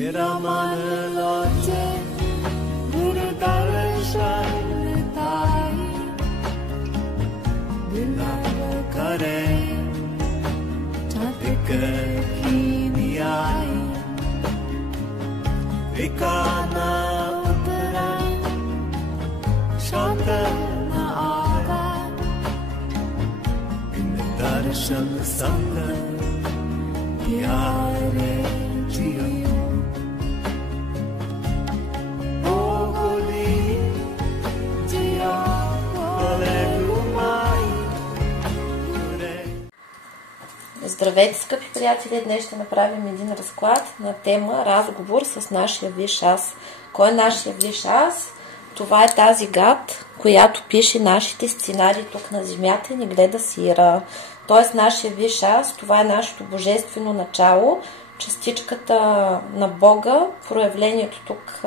तेरा मन लाजे गुरु दर्शन ताई बिलाव करे चातिक की नियाई विकाना उतरा शांत न आगा बिन दर्शन संग प्यारे जियो Здравейте, скъпи приятели! Днес ще направим един разклад на тема разговор с нашия висш аз. Кой е нашия висш аз? Това е тази гад, която пише нашите сценарии тук на земята и ни гледа сира. Тоест нашия висш аз, това е нашето божествено начало, частичката на Бога, проявлението тук,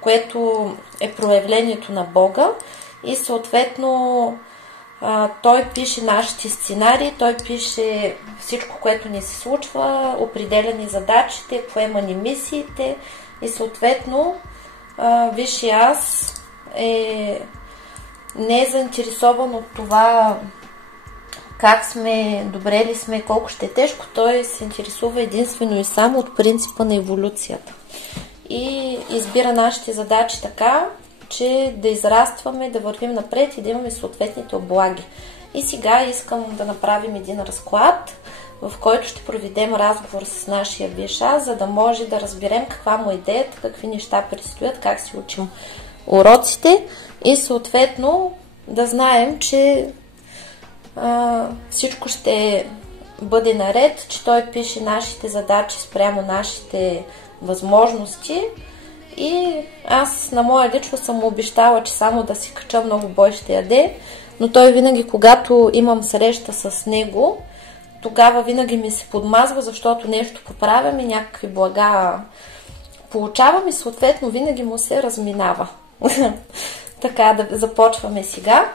което е проявлението на Бога и съответно той пише нашите сценарии, той пише всичко, което ни се случва, определя ни задачите, поема ни мисиите и съответно висшия аз не е заинтересован от това как сме, добре ли сме, колко ще е тежко, той се интересува единствено и само от принципа на еволюцията. И избира нашите задачи така, че да израстваме, да вървим напред и да имаме съответните облаги. И сега искам да направим един разклад, в който ще проведем разговор с нашия висш аз, за да може да разберем каква му е идеята, какви неща предстоят, как си учим уроците и съответно да знаем, че всичко ще бъде наред, че той пише нашите задачи спрямо нашите възможности. И аз на моя личност съм му обещала, че само да си кача много бой ще яде, но той винаги, когато имам среща с него, тогава винаги ми се подмазва, защото нещо поправям и някакви блага получавам и съответно винаги му се разминава. Така, да започваме сега.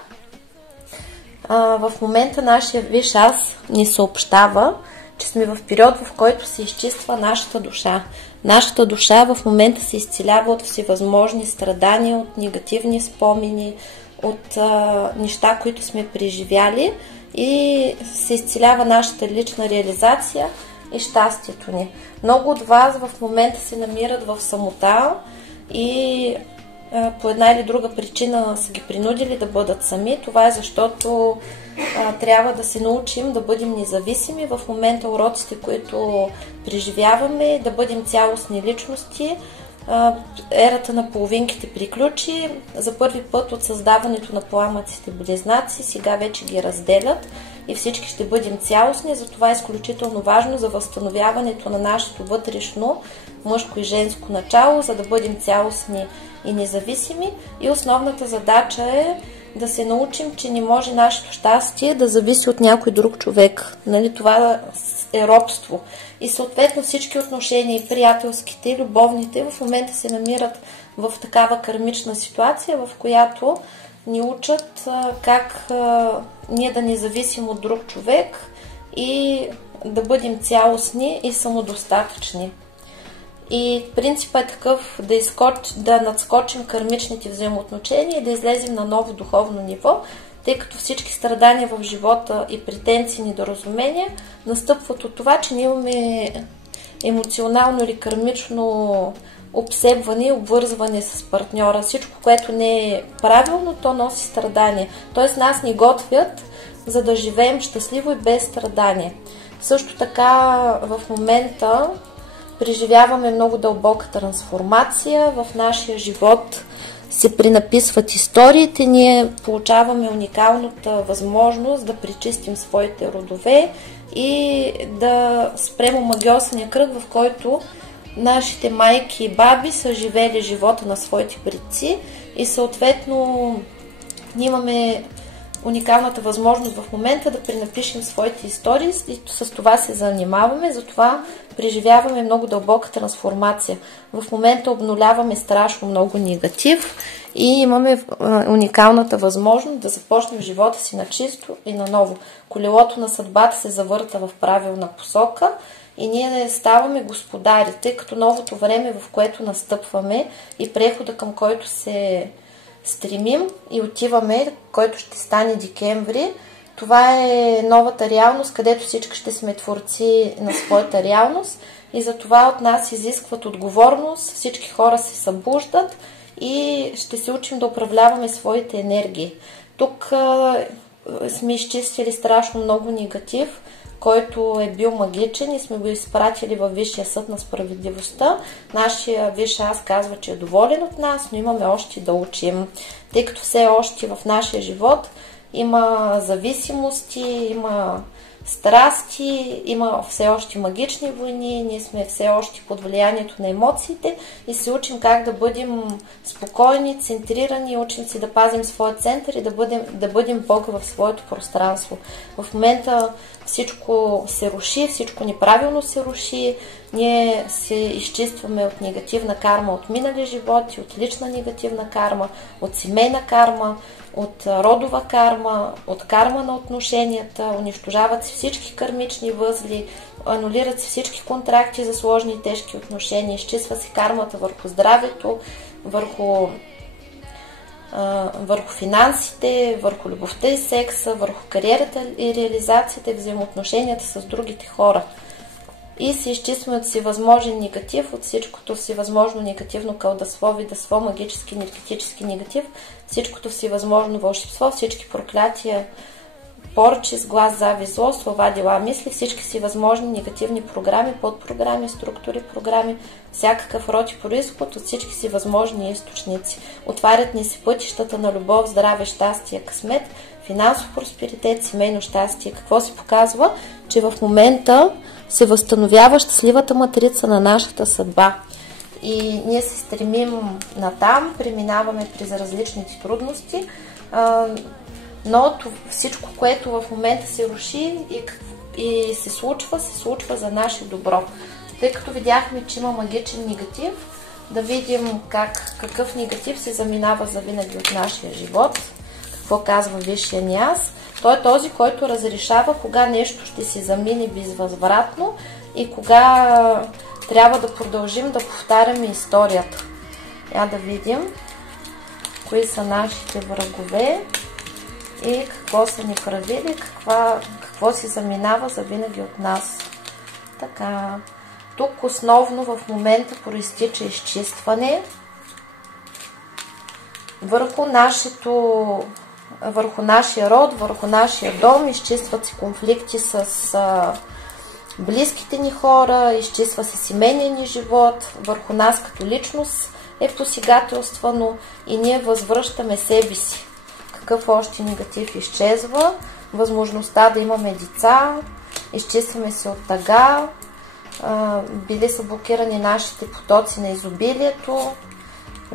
В момента нашия висш аз ни съобщава, че сме в период, в който се изчиства нашата душа. Нашата душа в момента се изцелява от всевъзможни страдания, от негативни спомени, от неща, които сме преживяли и се изцелява нашата лична реализация и щастието ни. Много от вас в момента се намират в самота и по една или друга причина са ги принудили да бъдат сами. Това е защото трябва да се научим да бъдем независими. В момента уроците, които преживяваме, да бъдем цялостни личности. Ерата на половинките приключи. За първи път от създаването на пламъците близнаци сега вече ги разделят и всички ще бъдем цялостни. Затова е изключително важно за възстановяването на нашето вътрешно мъжко и женско начало, за да бъдем цялостни и независими. И основната задача е да се научим, че не може нашето щастие да зависи от някой друг човек. Нали? Това е робство. И съответно всички отношения, приятелските и любовните, в момента се намират в такава кармична ситуация, в която ни учат как ние да не зависим от друг човек и да бъдем цялостни и самодостатъчни. И принципът е такъв да надскочим кармичните взаимоотношения и да излезем на ново духовно ниво, тъй като всички страдания в живота и претенции, недоразумения настъпват от това, че ние имаме емоционално или кармично обсебване и обвързване с партньора. Всичко, което не е правилно, то носи страдания. Тоест нас ни готвят, за да живеем щастливо и без страдания. Също така в момента преживяваме много дълбока трансформация. В нашия живот се пренаписват историите. Ние получаваме уникалната възможност да пречистим своите родове и да спрем омагьосания кръг, в който нашите майки и баби са живели живота на своите предци и съответно ние имаме уникалната възможност в момента да пренапишем своите истории и с това се занимаваме, затова преживяваме много дълбока трансформация. В момента обнуляваме страшно много негатив и имаме уникалната възможност да започнем живота си на чисто и на ново. Колелото на съдбата се завърта в правилна посока и ние ставаме господари, тъй като новото време, в което настъпваме и прехода, към който се стремим и отиваме, който ще стане декември, това е новата реалност, където всички ще сме творци на своята реалност и за това от нас изискват отговорност, всички хора се събуждат и ще се учим да управляваме своите енергии. Тук сме изчистили страшно много негатив, който е бил магичен и сме го изпратили във Висшия съд на справедливостта. Нашия висш аз казва, че е доволен от нас, но имаме още да учим, тъй като все още в нашия живот има зависимости, има страсти, има все още магични войни, ние сме все още под влиянието на емоциите и се учим как да бъдем спокойни, центрирани, учим си да пазим своя център и да бъдем Бог в своето пространство. В момента всичко се руши, всичко неправилно се руши, ние се изчистваме от негативна карма от минали животи, от лична негативна карма, от семейна карма, от родова карма, от карма на отношенията, унищожават се всички кармични възли, анулират се всички контракти за сложни и тежки отношения, изчиства се кармата върху здравето, върху финансите, върху любовта и секса, върху кариерата и реализацията и взаимоотношенията с другите хора. И се изчистваме от всевъзможен негатив, от всичкото всевъзможно негативно кълдасво, видаство, магически, енергетически негатив, всичкото всевъзможно вълшебство, всички проклятия, поръчи с глас, завист, зло, слова, дела, мисли, всички си възможни негативни програми, подпрограми, структури, програми, всякакъв род и произход от всички си възможни източници. Отварят ни се пътищата на любов, здраве, щастие, късмет, финансов просперитет, семейно щастие. Какво се показва? Че в момента се възстановява щастливата матрица на нашата съдба. И ние се стремим натам, преминаваме през различните трудности, но всичко, което в момента се руши и се случва за наше добро. Тъй като видяхме, че има магичен негатив, да видим какъв негатив се заминава завинаги от нашия живот, какво казва Висшия ни аз. Той е този, който разрешава кога нещо ще се замине безвъзвратно и кога трябва да продължим да повтаряме историята. Да видим кои са нашите врагове и какво са ни правили, какво се заминава завинаги от нас. Така, тук основно в момента проистича изчистване върху нашия род, върху нашия дом, изчистват се конфликти с близките ни хора, изчиства се семейния ни живот, върху нас като личност е посегателствано и ние възвръщаме себе си. Какъв още негатив изчезва? Възможността да имаме деца, изчистваме се от тъга, били са блокирани нашите потоци на изобилието,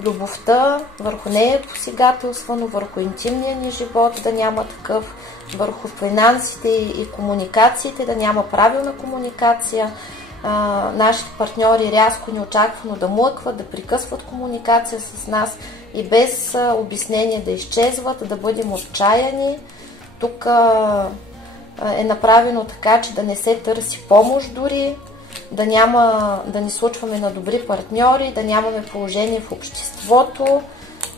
любовта, върху нея е посегателствано, върху интимния ни живот да няма такъв, върху финансите и комуникациите да няма правилна комуникация, нашите партньори рязко неочаквано да млъкват, да прекъсват комуникация с нас и без обяснение да изчезват, да бъдем отчаяни. Тук е направено така, че да не се търси помощ дори, да не случваме на добри партньори, да нямаме положение в обществото,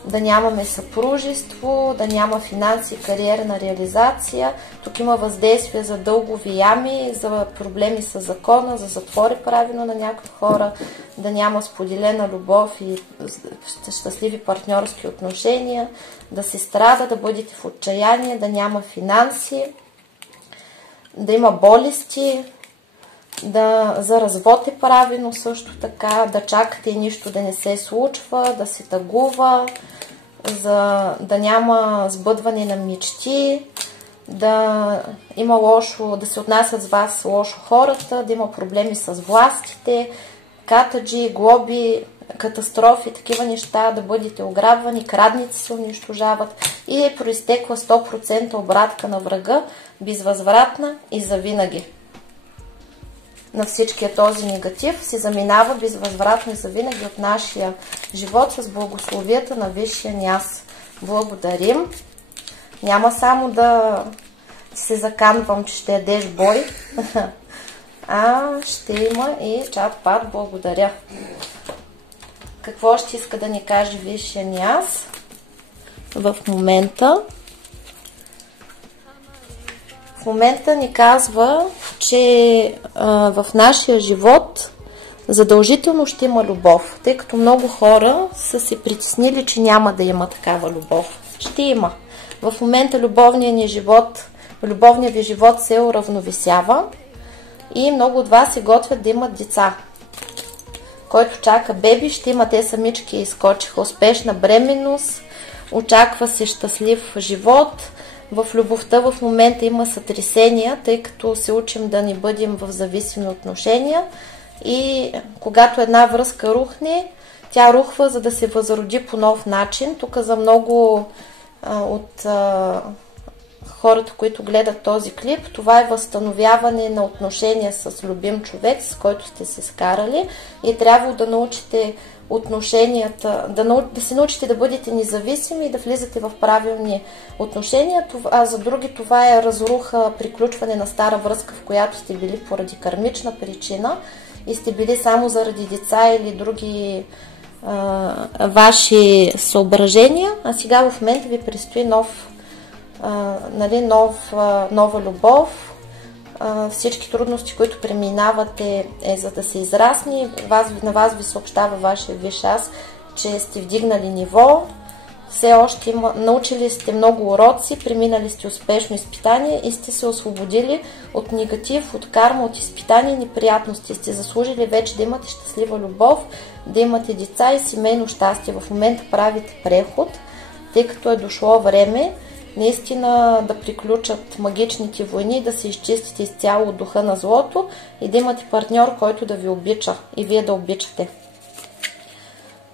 да нямаме съпружество, да няма финанси, кариерна реализация. Тук има въздействие за дългови ями, за проблеми с закона, за затвори правилно на някои хора, да няма споделена любов и щастливи партньорски отношения, да се страда, да бъдете в отчаяние, да няма финанси, да има болести, за развод е правилно също така, да чакате и нищо да не се случва, да се тъгува, да няма сбъдване на мечти, да има да се отнасят с вас лошо хората, да има проблеми с властите, катаджи, глоби, катастрофи, такива неща, да бъдете ограбвани, крадници се унищожават и е произтекла 100% обратка на врага, безвъзвратна и завинаги. На всичкия този негатив се заминава безвъзвратно и завинаги от нашия живот с благословията на Висшия ни Аз. Благодарим. Няма само да се заканвам, че ще ядеш бой, а ще има и чат-пат. Благодаря. Какво ще иска да ни каже Висшия ни Аз в момента? В момента ни казва, че в нашия живот задължително ще има любов, тъй като много хора са се притеснили, че няма да има такава любов. Ще има. В момента любовният ви живот се уравновесява и много от вас се готвят да имат деца. Който чака беби, ще има, те самички изкочиха успешна бременност, очаква се щастлив живот. В любовта в момента има сътресения, тъй като се учим да не бъдем в зависими отношения и когато една връзка рухне, тя рухва, за да се възроди по нов начин. Тук за много от хората, които гледат този клип, това е възстановяване на отношения с любим човек, с който сте се скарали и трябва да научите отношенията, да се научите да бъдете независими и да влизате в правилни отношения. А за други това е разруха, приключване на стара връзка, в която сте били поради кармична причина и сте били само заради деца или други ваши съображения, а сега в момента ви предстои нова любов. Всички трудности, които преминавате е за да се израсне. На вас ви съобщава вашия висш аз, че сте вдигнали ниво. Все още научили сте много уроци, преминали сте успешно изпитание и сте се освободили от негатив, от карма, от изпитания и неприятности. Сте заслужили вече да имате щастлива любов, да имате деца и семейно щастие. В момента правите преход, тъй като е дошло време наистина да приключат магичните войни, да се изчистите изцяло от духа на злото и да имате партньор, който да ви обича и вие да обичате.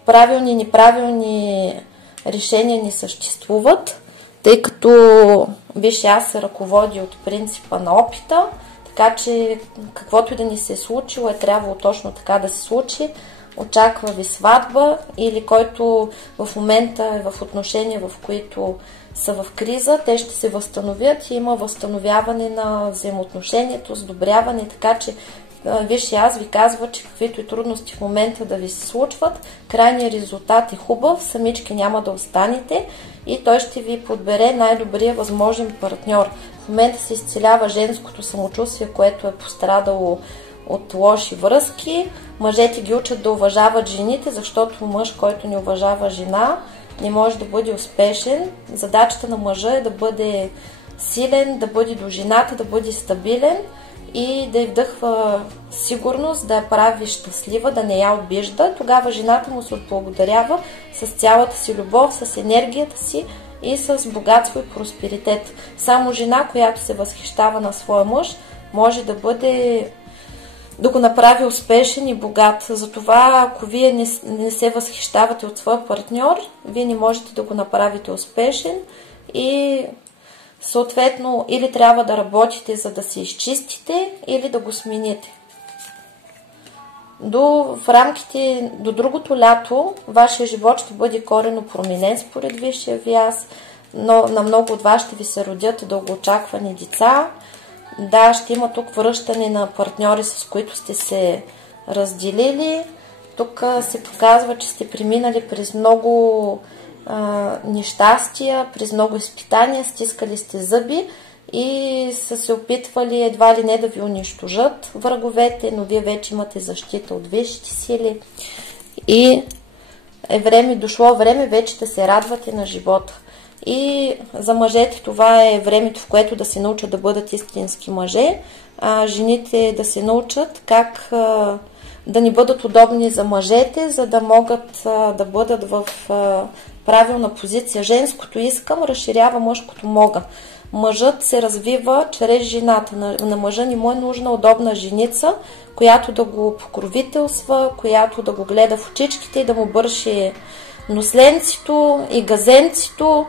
Правилни и неправилни решения не съществуват, тъй като Висшия аз се ръководи от принципа на опита, така че каквото и да ни се е случило, е трябвало точно така да се случи. Очаква ви сватба или който в момента е в отношения, в които са в криза, те ще се възстановят и има възстановяване на взаимоотношението, сдобряване, така че Висшия аз ви казва, че каквито и трудности в момента да ви се случват, крайният резултат е хубав, самички няма да останете и той ще ви подбере най-добрия възможен партньор. В момента се изцелява женското самочувствие, което е пострадало от лоши връзки. Мъжете ги учат да уважават жените, защото мъж, който не уважава жена, не може да бъде успешен. Задачата на мъжа е да бъде силен, да бъде до жената, да бъде стабилен и да й вдъхва сигурност, да я прави щастлива, да не я обижда. Тогава жената му се отблагодарява с цялата си любов, с енергията си и с богатство и просперитет. Само жена, която се възхищава на своя мъж, може да го направи успешен и богат. Затова, ако вие не се възхищавате от своя партньор, вие не можете да го направите успешен и съответно или трябва да работите, за да се изчистите, или да го смените. До другото лято вашия живот ще бъде коренно променен според Висшия ви аз, но на много от вас ще ви се родят дългоочаквани деца. Да, ще има тук връщане на партньори, с които сте се разделили. Тук се показва, че сте преминали през много нещастия, през много изпитания, стискали сте зъби и са се опитвали едва ли не да ви унищожат враговете, но вие вече имате защита от висшите сили и дошло време вече да се радвате на живота. И за мъжете това е времето, в което да се научат да бъдат истински мъже, а жените да се научат как да ни бъдат удобни за мъжете, за да могат да бъдат в правилна позиция. Женското искам разширява мъжкото мога. мъжът се развива чрез жената. На мъжа не му е нужна удобна женица, която да го покровителства, която да го гледа в очичките и да му бърши носленцето и газенцето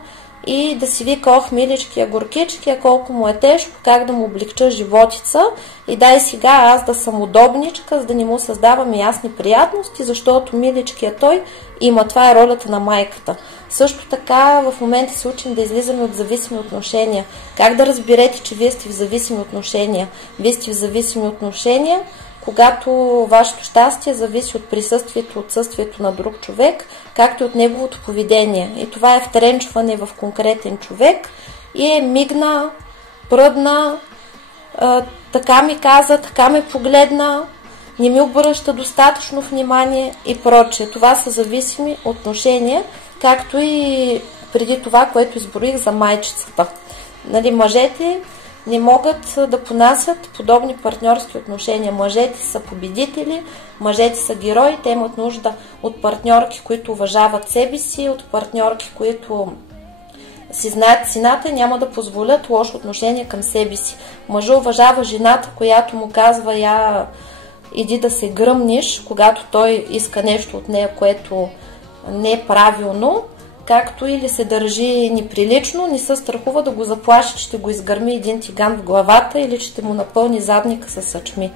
и да си вика: ох, милички, горкички, колко му е тежко, как да му облегча животица и дай сега аз да съм удобничка, за да не му създавам и аз неприятности, защото миличкия той има. Това е ролята на майката. Също така в момента се учим да излизаме от зависими отношения. Как да разберете, че вие сте в зависими отношения? Вие сте в зависими отношения, когато вашето щастие зависи от присъствието, отсъствието на друг човек, както и от неговото поведение. И това е втренчване в конкретен човек и е мигна, пръдна, така ми каза, така ме погледна, не ми обръща достатъчно внимание и прочее. Това са зависими отношения, както и преди това, което изброих за майчицата. Нали, мъжете не могат да понасят подобни партньорски отношения. Мъжете са победители, мъжете са герои, те имат нужда от партньорки, които уважават себе си, от партньорки, които си знаят цената и няма да позволят лошо отношение към себе си. Мъжът уважава жената, която му казва: я иди да се гръмниш, когато той иска нещо от нея, което не е правилно, както или се държи неприлично, не се страхува да го заплаши, че ще го изгърми един тиган в главата или че ще му напълни задника със съчми.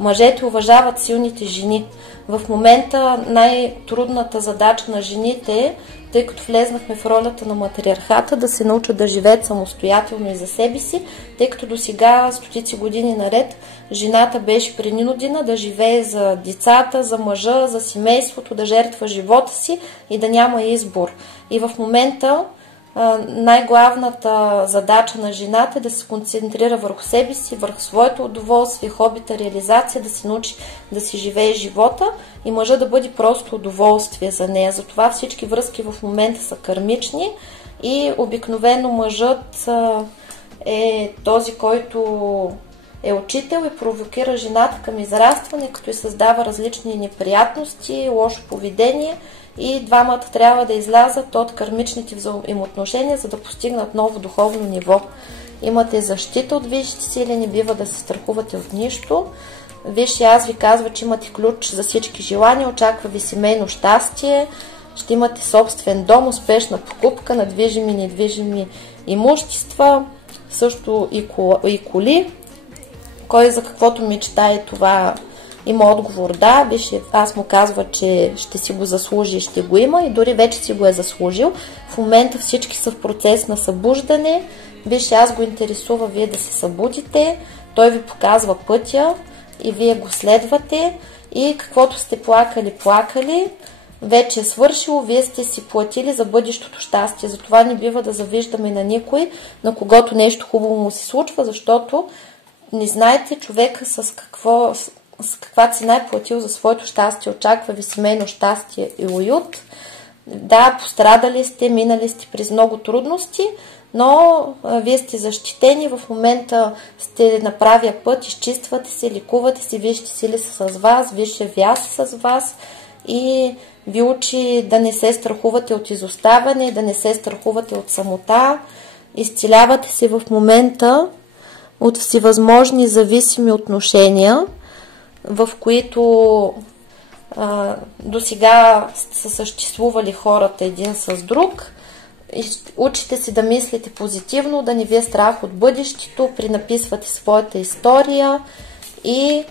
Мъжете уважават силните жени. В момента най-трудната задача на жените е, тъй като влезнахме в ролята на матриархата, да се научат да живеят самостоятелно и за себе си, тъй като до сега, стотици години наред, жената беше принудена да живее за децата, за мъжа, за семейството, да жертва живота си и да няма избор. И в момента най-главната задача на жената е да се концентрира върху себе си, върху своето удоволствие, хобита, реализация, да се научи да си живее живота и мъжа да бъде просто удоволствие за нея. Затова всички връзки в момента са кармични и обикновено мъжът е този, който е учител и провокира жената към израстване, като и създава различни неприятности, лошо поведение и двамата трябва да излязат от кармичните взаимоотношения, за да постигнат ново духовно ниво. Имате защита от висшите сили, не бива да се страхувате от нищо. Висши аз ви казва, че имате ключ за всички желания, очаква ви семейно щастие, ще имате собствен дом, успешна покупка на движими и недвижими имущества, също и коли. Кой за каквото мечтае, това има отговор да. Виж, аз му казва, че ще си го заслужи и ще го има и дори вече си го е заслужил. В момента всички са в процес на събуждане. Виж, аз го интересува вие да се събудите. Той ви показва пътя и вие го следвате и каквото сте плакали, вече е свършило, вие сте си платили за бъдещото щастие. Затова не бива да завиждаме на никой, на когото нещо хубаво му се случва, защото не знаете човека с каква цена е платил за своето щастие. Очаква ви семейно щастие и уют. Да, пострадали сте, минали сте през много трудности, но вие сте защитени, в момента сте на правия път, изчиствате се, ликувате се, висшите сили са с вас, висшия вяз с вас и ви учи да не се страхувате от изоставане, да не се страхувате от самота. Изцелявате се в момента от всевъзможни зависими отношения, в които до сега са съществували хората един с друг. Учите се да мислите позитивно, да не ви е страх от бъдещето, пренаписвате своята история и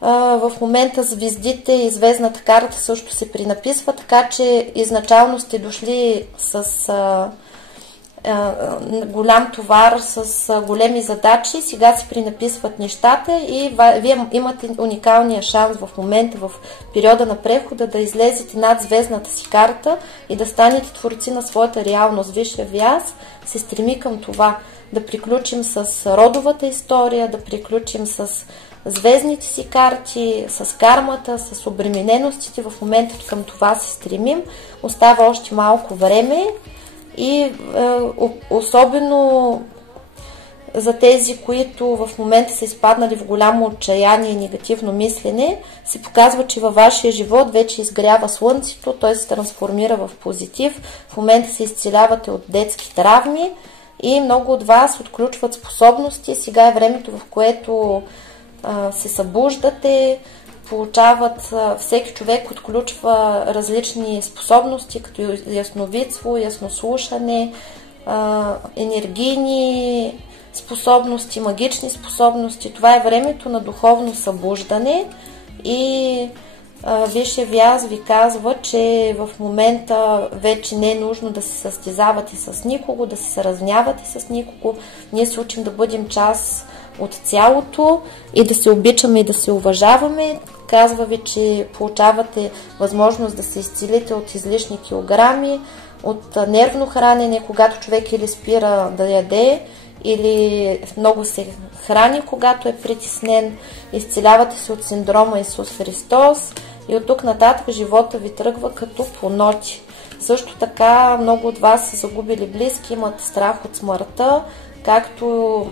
в момента звездите и звездната карта също се пренаписва, така че изначално сте дошли с голям товар, с големи задачи, сега се пренаписват нещата и вие имате уникалния шанс в момента, в периода на прехода, да излезете над звездната си карта и да станете творци на своята реалност. Висшия вяз се стреми към това, да приключим с родовата история, да приключим с звездните си карти, с кармата, с обремененостите. В момента към това се стремим. Остава още малко време и особено за тези, които в момента са изпаднали в голямо отчаяние и негативно мислене, се показва, че във вашия живот вече изгрява слънцето, той се трансформира в позитив. В момента се изцелявате от детски травми и много от вас отключват способности. Сега е времето, в което се събуждате, получават, всеки човек отключва различни способности, като ясновидство, яснослушане, енергийни способности, магични способности. Това е времето на духовно събуждане и Висшия Вяз ви казва, че в момента вече не е нужно да се състезавате с никого, да се съразнявате с никого. Ние се учим да бъдем част от цялото и да се обичаме и да се уважаваме. Казва ви, че получавате възможност да се изцелите от излишни килограми, от нервно хранене, когато човек или спира да яде, или много се храни, когато е притеснен. Изцелявате се от синдрома Исус Христос и от тук нататък живота ви тръгва като по ноти. Също така много от вас са загубили близки, имат страх от смъртта, както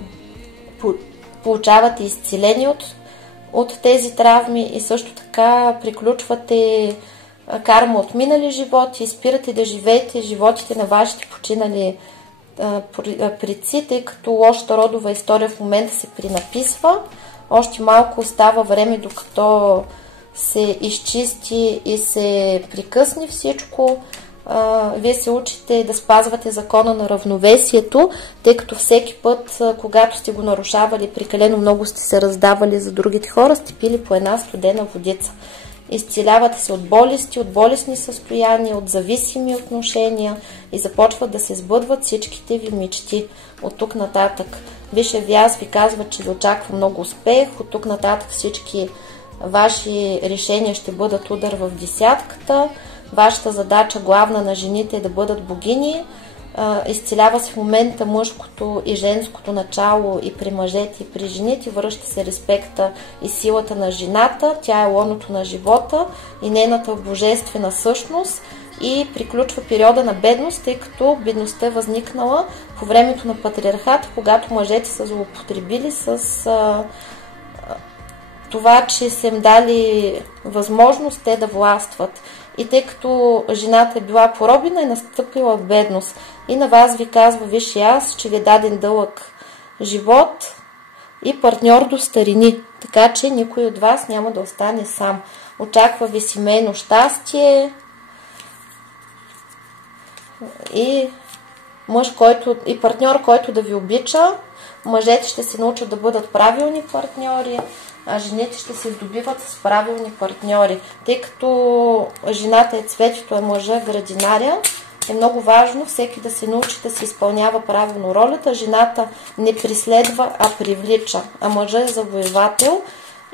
получавате изцеление от тези травми и също така приключвате карма от минали животи, спирате да живеете животите на вашите починали предци, тъй като лошата родова история в момента се пренаписва. Още малко остава време, докато се изчисти и се прекъсне всичко. Вие се учите да спазвате закона на равновесието, тъй като всеки път, когато сте го нарушавали, прекалено много сте се раздавали за другите хора, сте пили по една студена водица. Изцелявате се от болести, от болестни състояния, от зависими отношения и започват да се сбъдват всичките ви мечти. От тук нататък Висшия Вяз ви казва, че ви очаква много успех. От тук нататък всички ваши решения ще бъдат удар в десятката. Вашата задача главна на жените е да бъдат богини. Изцелява се в момента мъжкото и женското начало и при мъжете, и при жените. Връща се респекта и силата на жената. Тя е лоното на живота и нейната божествена същност. И приключва периода на бедност, тъй като бедността е възникнала по времето на патриархата, когато мъжете са злоупотребили с това, че са им дали възможност те да властват. И тъй като жената е била поробена, е настъпила в бедност. И на вас ви казва Висшия Аз, че ви е даден дълъг живот и партньор до старини. Така че никой от вас няма да остане сам. Очаква ви семейно щастие и мъж, и партньор, който да ви обича. Мъжете ще се научат да бъдат правилни партньори, а жените ще се здобиват с правилни партньори. Тъй като жената е цветето, а мъжа градинаря, е много важно всеки да се научи да се изпълнява правилно ролята. Жената не преследва, а привлича, а мъжа е завоевател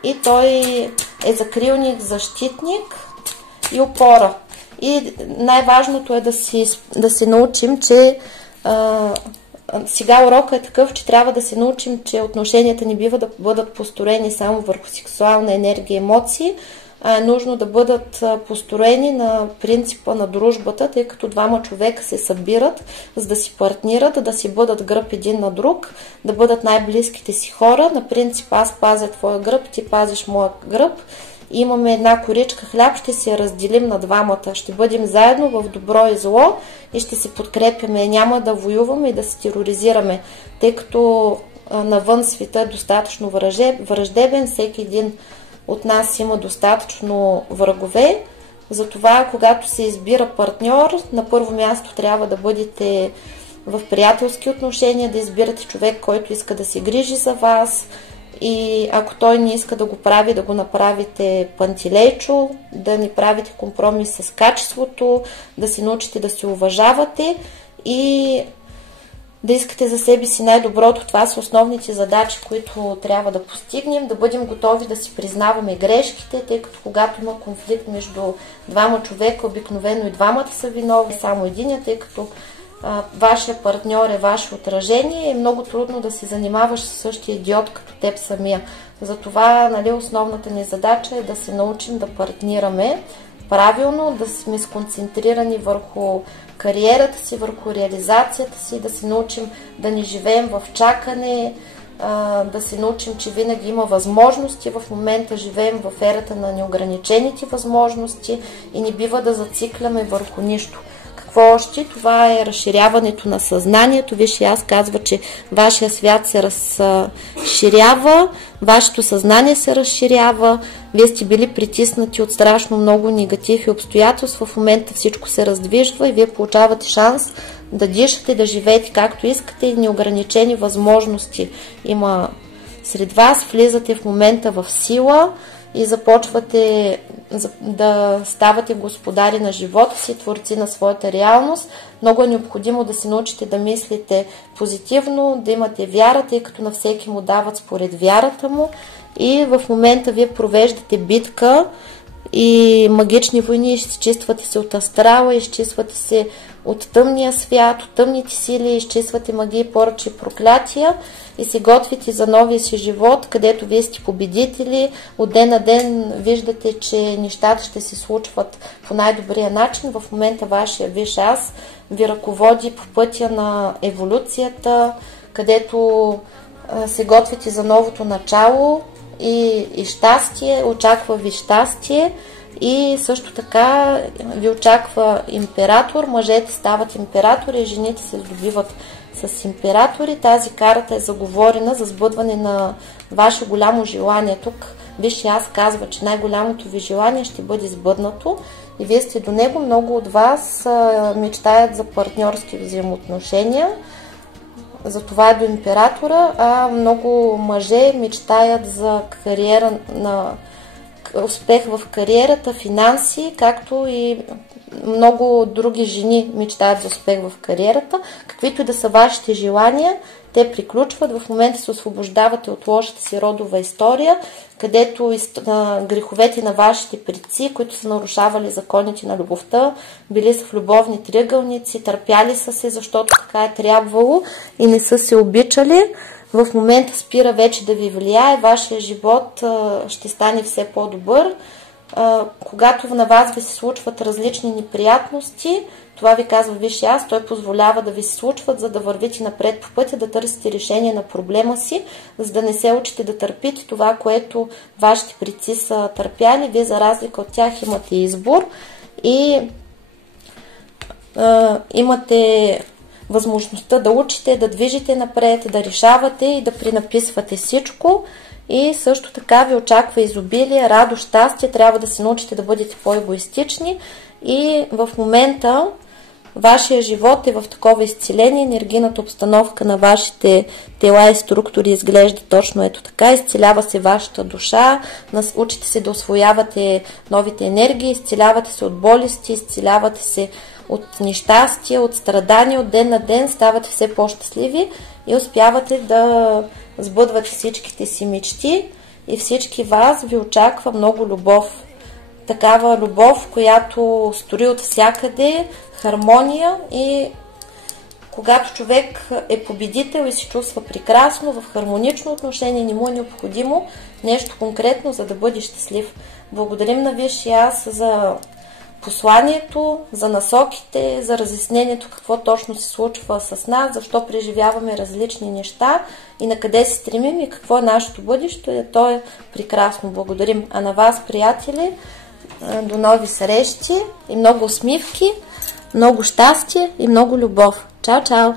и той е закрилник, защитник и опора. И най-важното е да се научим, че сега урокът е такъв, че трябва да се научим, че отношенията не бива да бъдат построени само върху сексуална енергия и емоции, а е нужно да бъдат построени на принципа на дружбата, тъй като двама човека се събират, за да си партнират, да си бъдат гръб един на друг, да бъдат най-близките си хора. На принцип аз пазя твоя гръб, ти пазиш моя гръб. Имаме една коричка хляб, ще се я разделим на двамата. Ще бъдем заедно в добро и зло и ще се подкрепяме. Няма да воюваме и да се тероризираме, тъй като навън света е достатъчно враждебен. Всеки един от нас има достатъчно врагове. Затова, когато се избира партньор, на първо място трябва да бъдете в приятелски отношения, да избирате човек, който иска да се грижи за вас. И ако той не иска да го прави, да го направите пантелейчо, да не правите компромис с качеството, да се научите да се уважавате и да искате за себе си най-доброто. Това са основните задачи, които трябва да постигнем, да бъдем готови да си признаваме грешките, тъй като когато има конфликт между двама човека, обикновено и двамата са виновни, само единият, тъй като вашия партньор е ваше отражение, е много трудно да се занимаваш с същия идиот като теб самия. Затова основната ни задача е да се научим да партнираме правилно, да сме сконцентрирани върху кариерата си, върху реализацията си, да се научим да не живеем в чакане, да се научим, че винаги има възможности. В момента живеем в ерата на неограничените възможности и не бива да зацикляме върху нищо. Какво още? Това е разширяването на съзнанието. Виж, аз казва, че вашия свят се разширява, вашето съзнание се разширява, вие сте били притиснати от страшно много негатив и обстоятелства, в момента всичко се раздвижва и вие получавате шанс да дишате, да живеете както искате и неограничени възможности има сред вас. Влизате в момента в сила и започвате да ставате господари на живота си, творци на своята реалност. Много е необходимо да се научите да мислите позитивно, да имате вяра, тъй като на всеки му дават според вярата му. И в момента вие провеждате битка и магични войни, изчиствате се от астрала, изчиствате се от тъмния свят, от тъмните сили, изчиствате магии, поръчи и проклятия и се готвите за новия си живот, където вие сте победители. От ден на ден виждате, че нещата ще се случват по най-добрия начин. В момента вашия висш аз ви ръководи по пътя на еволюцията, където се готвите за новото начало и щастие, очаква ви щастие. И също така ви очаква император, мъжете стават императори и жените се здобиват с императори. Тази карта е заговорена за сбъдване на ваше голямо желание. Тук виж, аз казва, че най-голямото ви желание ще бъде сбъднато и вие сте до него. Много от вас мечтаят за партньорски взаимоотношения, за това е до императора, а много мъже мечтаят за кариера, на успех в кариерата, финанси, както и много други жени мечтаят за успех в кариерата. Каквито и да са вашите желания, те приключват. В момента се освобождавате от лошата си родова история, където греховете на вашите предци, които са нарушавали законите на любовта, били са в любовни триъгълници, търпяли са се, защото така е трябвало и не са се обичали. В момента спира вече да ви влияе, вашия живот ще стане все по-добър. Когато на вас ви се случват различни неприятности, това ви казва висшия аз, той позволява да ви се случват, за да вървите напред по пътя, да търсите решение на проблема си, за да не се учите да търпите това, което вашите предци са търпяли. Вие за разлика от тях имате избор и имате възможността да учите, да движите напред, да решавате и да пренаписвате всичко. И също така ви очаква изобилие, радост, щастие. Трябва да се научите да бъдете по-егоистични. И в момента вашия живот е в такова изцеление. Енергийната обстановка на вашите тела и структури изглежда точно ето така. Изцелява се вашата душа, учите се да усвоявате новите енергии, изцелявате се от болести, изцелявате се от нещастие, от страдания, от ден на ден ставате все по-щастливи и успявате да сбъдвате всичките си мечти и всички вас ви очаква много любов. Такава любов, която стори от всякъде, хармония и когато човек е победител и се чувства прекрасно, в хармонично отношение, не му е необходимо нещо конкретно, за да бъде щастлив. Благодарим на висшия аз за посланието, за насоките, за разяснението какво точно се случва с нас, защо преживяваме различни неща и на къде се стремим и какво е нашето бъдеще. То е прекрасно. Благодарим. А на вас, приятели, до нови срещи и много усмивки, много щастие и много любов. Чао, чао!